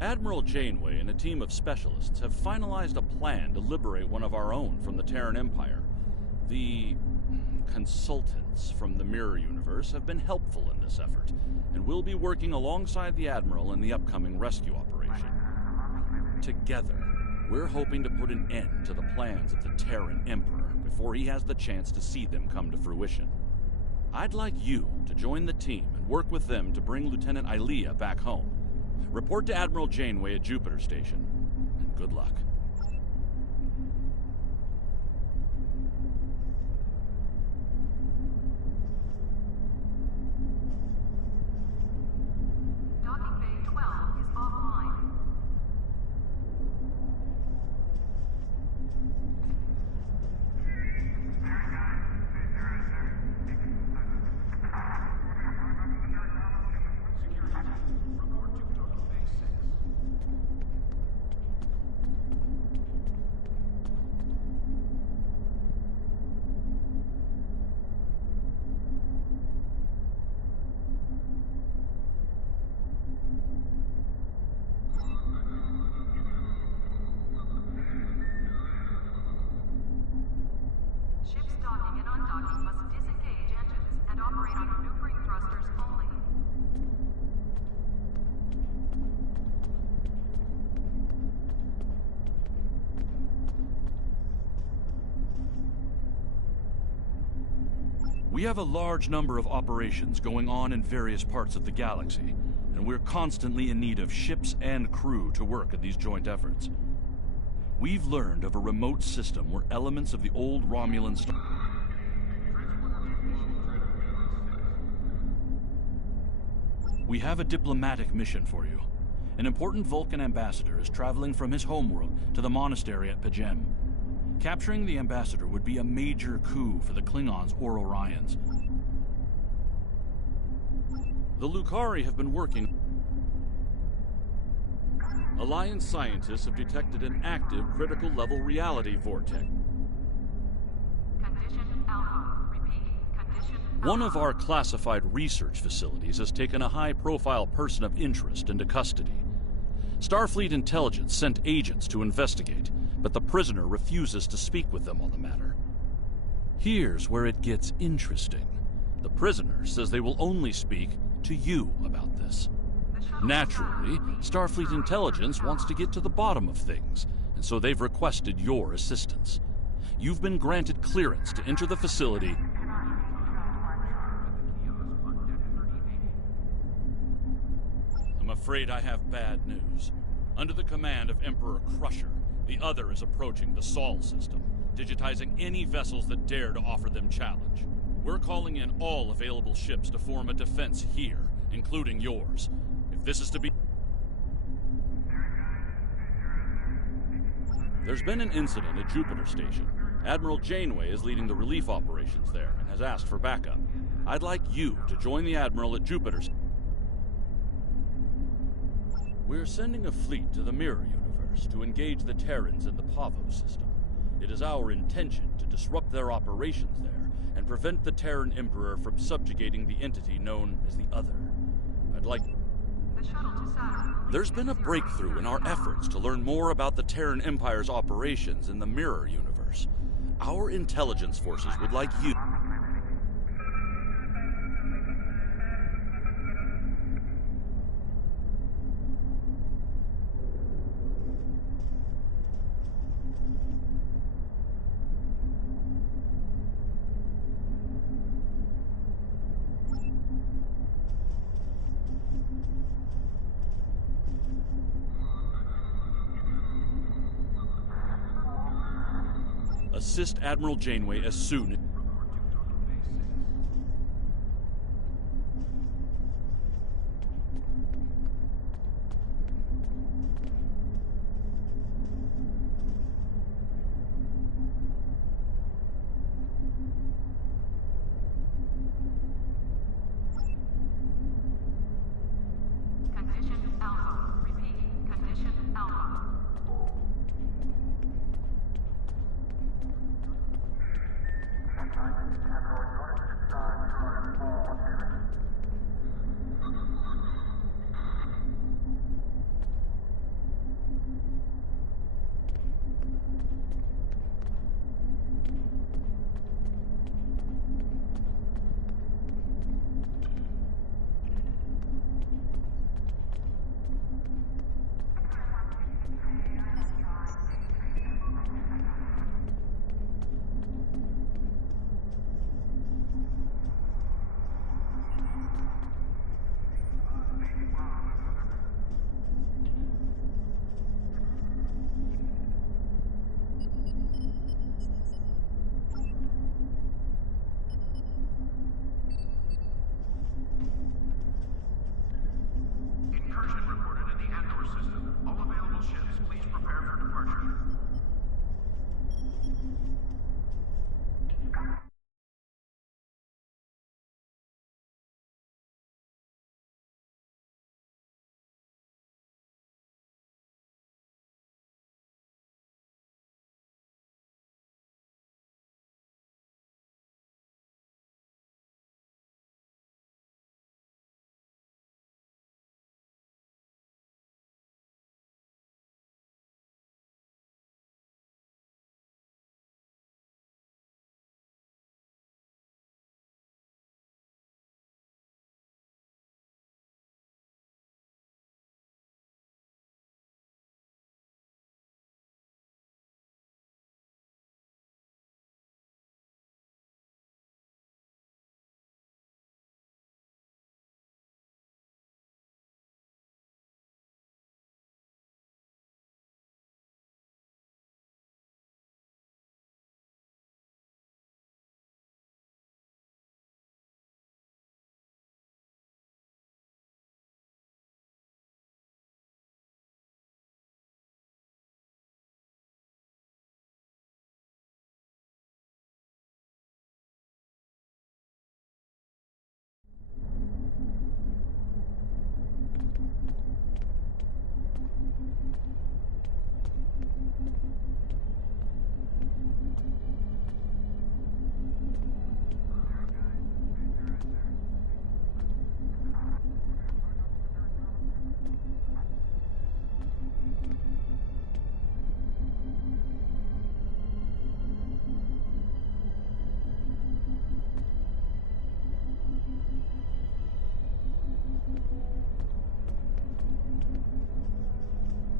Admiral Janeway and a team of specialists have finalized a plan to liberate one of our own from the Terran Empire. The consultants from the Mirror Universe have been helpful in this effort, and will be working alongside the Admiral in the upcoming rescue operation. Together, we're hoping to put an end to the plans of the Terran Emperor before he has the chance to see them come to fruition. I'd like you to join the team and work with them to bring Lieutenant Ilea back home. Report to Admiral Janeway at Jupiter Station, and good luck. Docking Bay 12 is offline. Ships docking and undocking must disengage engines and operate on maneuvering thrusters only. We have a large number of operations going on in various parts of the galaxy, and we're constantly in need of ships and crew to work at these joint efforts. We've learned of a remote system where elements of the old Romulan star... We have a diplomatic mission for you. An important Vulcan ambassador is traveling from his homeworld to the monastery at Pajem. Capturing the ambassador would be a major coup for the Klingons or Orions. The Lucari have been working... Alliance scientists have detected an active critical level reality vortex. Condition Alpha. Repeat. Condition Alpha. One of our classified research facilities has taken a high-profile person of interest into custody. Starfleet intelligence sent agents to investigate, but the prisoner refuses to speak with them on the matter. Here's where it gets interesting. The prisoner says they will only speak to you about this. Naturally, Starfleet intelligence wants to get to the bottom of things, and so they've requested your assistance. You've been granted clearance to enter the facility. I'm afraid I have bad news. Under the command of Emperor Crusher, the other is approaching the Sol system, digitizing any vessels that dare to offer them challenge. We're calling in all available ships to form a defense here, including yours. If this is to be... There's been an incident at Jupiter Station. Admiral Janeway is leading the relief operations there and has asked for backup. I'd like you to join the Admiral at Jupiter. We're sending a fleet to the Mirror Universe to engage the Terrans in the Pavo system. It is our intention to disrupt their operations there and prevent the Terran Emperor from subjugating the entity known as the Other. I'd like... The shuttle to Saturn. There's been a breakthrough in our efforts to learn more about the Terran Empire's operations in the Mirror Universe. Our intelligence forces would like you... Assist Admiral Janeway as soon as... Condition Alpha. Repeat. Condition Alpha.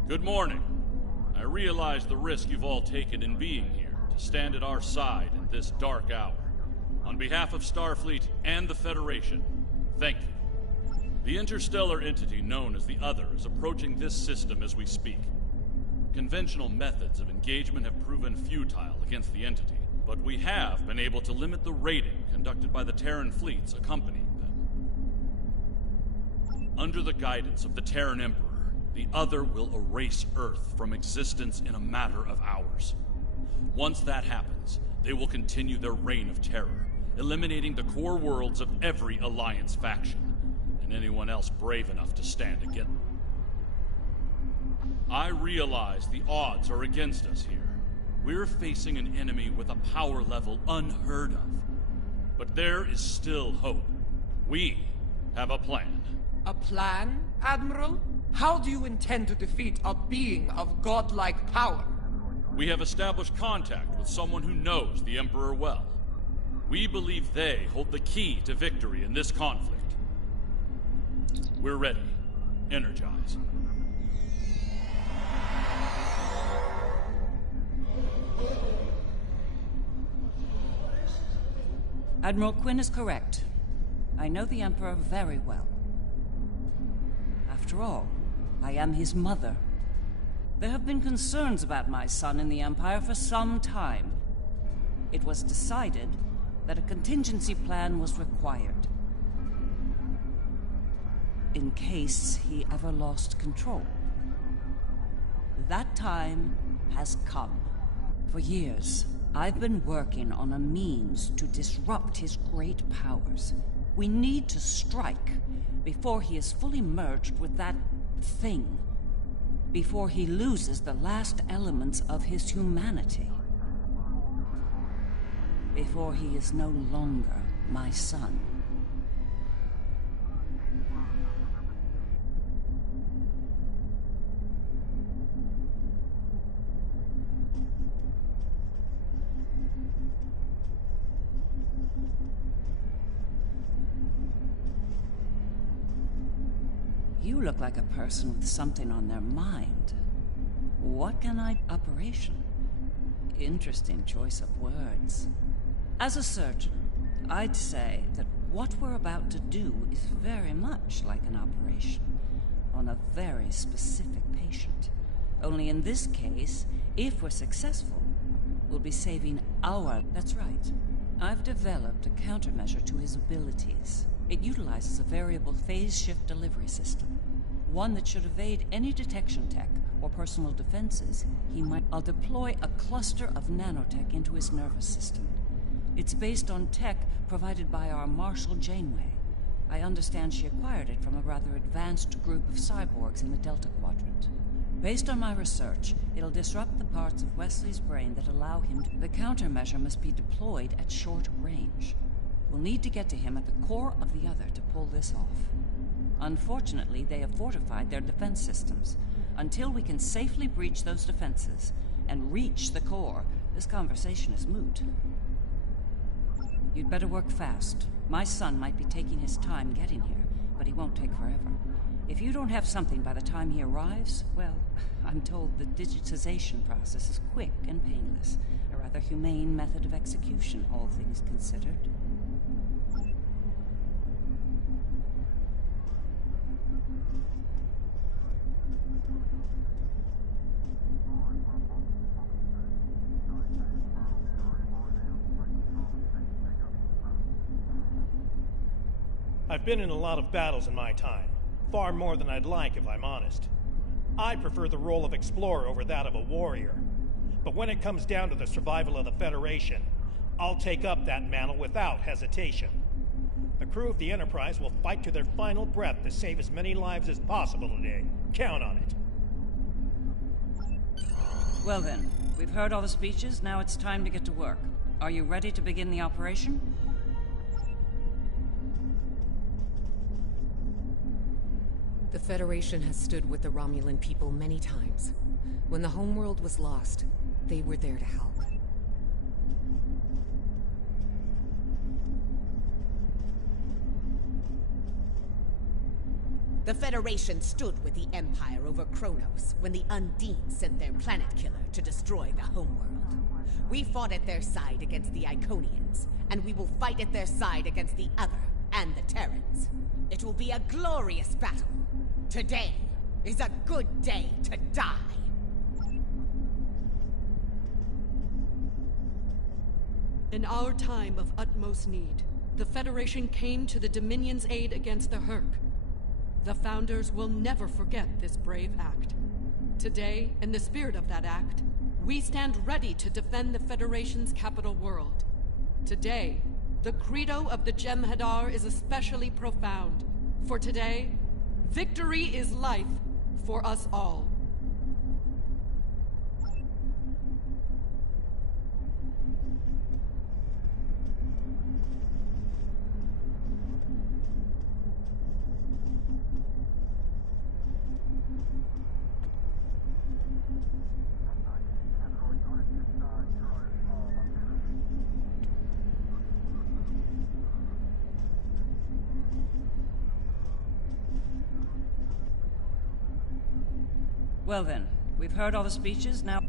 Good morning. I realize the risk you've all taken in being here to stand at our side in this dark hour. On behalf of Starfleet and the Federation, thank you. The interstellar entity known as the Other is approaching this system as we speak. Conventional methods of engagement have proven futile against the entity, but we have been able to limit the raiding conducted by the Terran fleets accompanying them. Under the guidance of the Terran Emperor, the Other will erase Earth from existence in a matter of hours. Once that happens, they will continue their reign of terror, eliminating the core worlds of every Alliance faction, and anyone else brave enough to stand against them. I realize the odds are against us here. We're facing an enemy with a power level unheard of. But there is still hope. We have a plan. A plan, Admiral? How do you intend to defeat a being of godlike power? We have established contact with someone who knows the Emperor well. We believe they hold the key to victory in this conflict. We're ready. Energize. Admiral Quinn is correct. I know the Emperor very well. After all, I am his mother. There have been concerns about my son in the Empire for some time. It was decided that a contingency plan was required, in case he ever lost control. That time has come. For years, I've been working on a means to disrupt his great powers. We need to strike before he is fully merged with that thing. Before he loses the last elements of his humanity. Before he is no longer my son. You look like a person with something on their mind. What can I... Operation? Interesting choice of words. As a surgeon, I'd say that what we're about to do is very much like an operation on a very specific patient. Only in this case, if we're successful, we'll be saving our... That's right. I've developed a countermeasure to his abilities. It utilizes a variable phase shift delivery system. One that should evade any detection tech or personal defenses he might... I'll deploy a cluster of nanotech into his nervous system. It's based on tech provided by our Marshal Janeway. I understand she acquired it from a rather advanced group of cyborgs in the Delta Quadrant. Based on my research, it'll disrupt the parts of Wesley's brain that allow him to... The countermeasure must be deployed at short range. We'll need to get to him at the core of the Other to pull this off. Unfortunately, they have fortified their defense systems. Until we can safely breach those defenses and reach the core, this conversation is moot. You'd better work fast. My son might be taking his time getting here, but he won't take forever. If you don't have something by the time he arrives, well, I'm told the digitization process is quick and painless. A rather humane method of execution, all things considered. I've been in a lot of battles in my time. Far more than I'd like, if I'm honest. I prefer the role of explorer over that of a warrior. But when it comes down to the survival of the Federation, I'll take up that mantle without hesitation. The crew of the Enterprise will fight to their final breath to save as many lives as possible today. Count on it. Well then, we've heard all the speeches, now it's time to get to work. Are you ready to begin the operation? The Federation has stood with the Romulan people many times. When the homeworld was lost, they were there to help. The Federation stood with the Empire over Kronos when the Undine sent their planet killer to destroy the homeworld. We fought at their side against the Iconians, and we will fight at their side against the other and the Terrans. It will be a glorious battle. Today is a good day to die. In our time of utmost need, the Federation came to the Dominion's aid against the Herc. The Founders will never forget this brave act. Today, in the spirit of that act, we stand ready to defend the Federation's capital world. Today, the credo of the Jem'Hadar is especially profound. For today, victory is life for us all. Well then, we've heard all the speeches, now...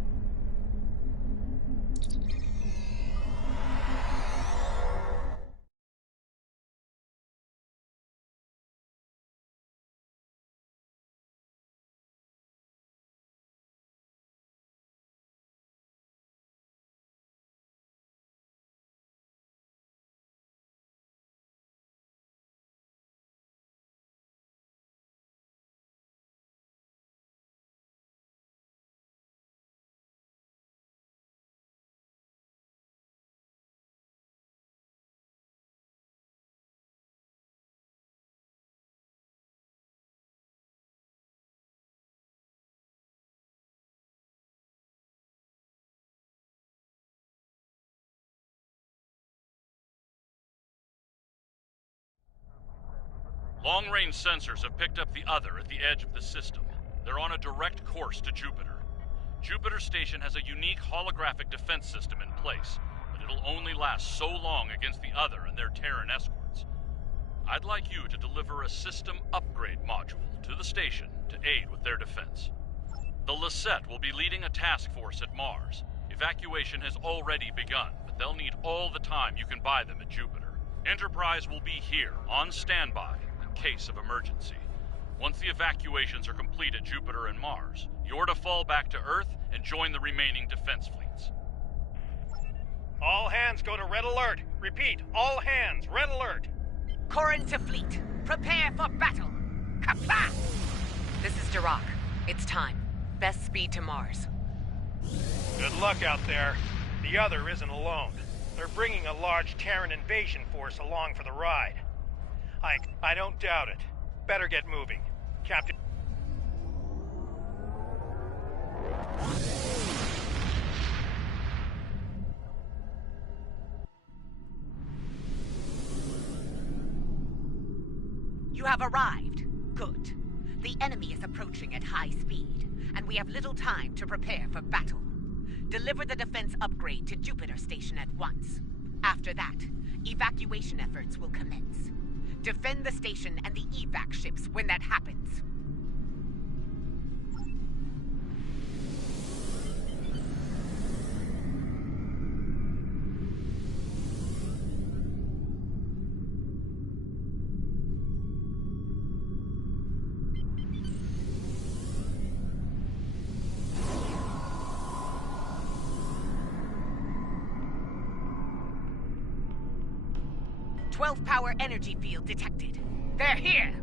Long-range sensors have picked up the other at the edge of the system. They're on a direct course to Jupiter. Jupiter Station has a unique holographic defense system in place, but it'll only last so long against the other and their Terran escorts. I'd like you to deliver a system upgrade module to the station to aid with their defense. The Lisette will be leading a task force at Mars. Evacuation has already begun, but they'll need all the time you can buy them at Jupiter. Enterprise will be here, on standby, in case of emergency. Once the evacuations are complete at Jupiter and Mars, you're to fall back to Earth and join the remaining defense fleets. All hands go to red alert. Repeat, all hands, red alert. Corrin to fleet. Prepare for battle. Kapla! This is Dirac. It's time. Best speed to Mars. Good luck out there. The other isn't alone. They're bringing a large Terran invasion force along for the ride. I don't doubt it. Better get moving. Captain... You have arrived. Good. The enemy is approaching at high speed, and we have little time to prepare for battle. Deliver the defense upgrade to Jupiter Station at once. After that, evacuation efforts will commence. Defend the station and the evac ships when that happens. Power energy field detected. They're here!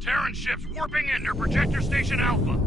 Terran ships warping in near Projector Station Alpha.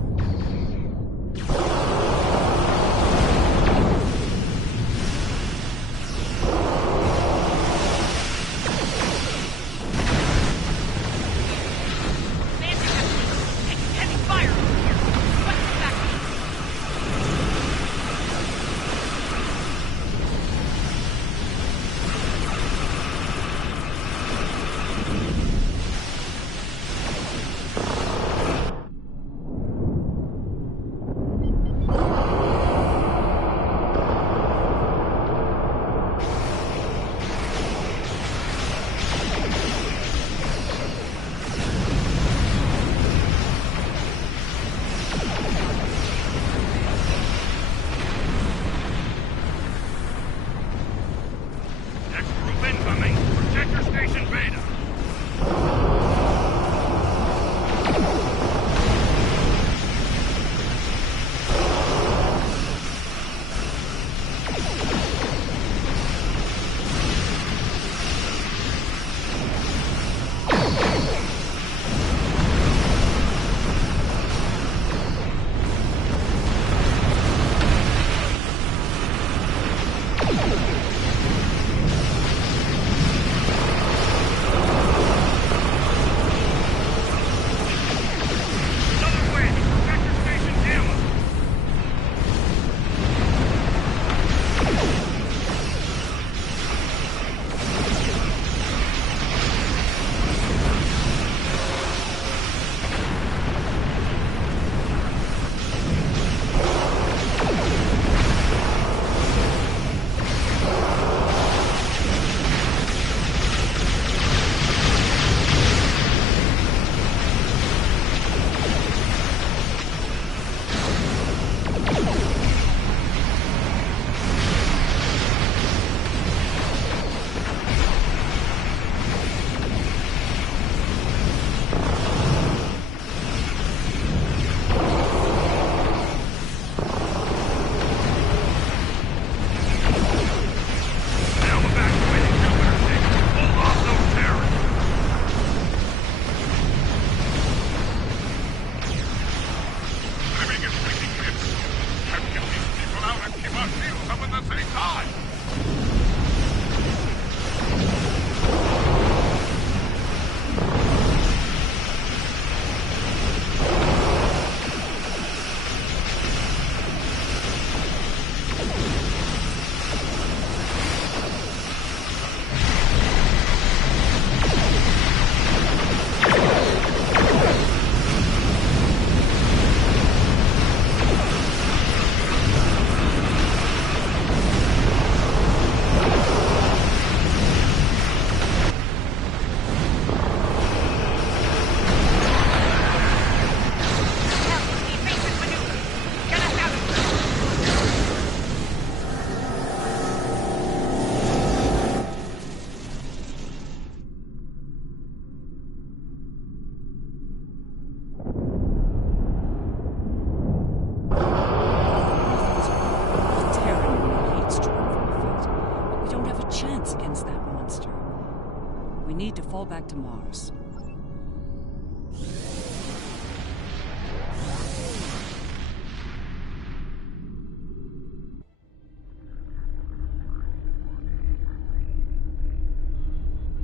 fall back to Mars.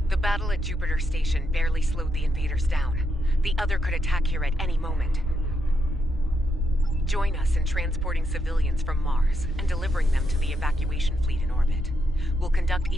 The battle at Jupiter Station barely slowed the invaders down. The other could attack here at any moment. Join us in transporting civilians from Mars and delivering them to the evacuation fleet in orbit. We'll conduct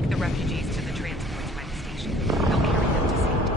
take the refugees to the transports by the station. They'll carry them to safety.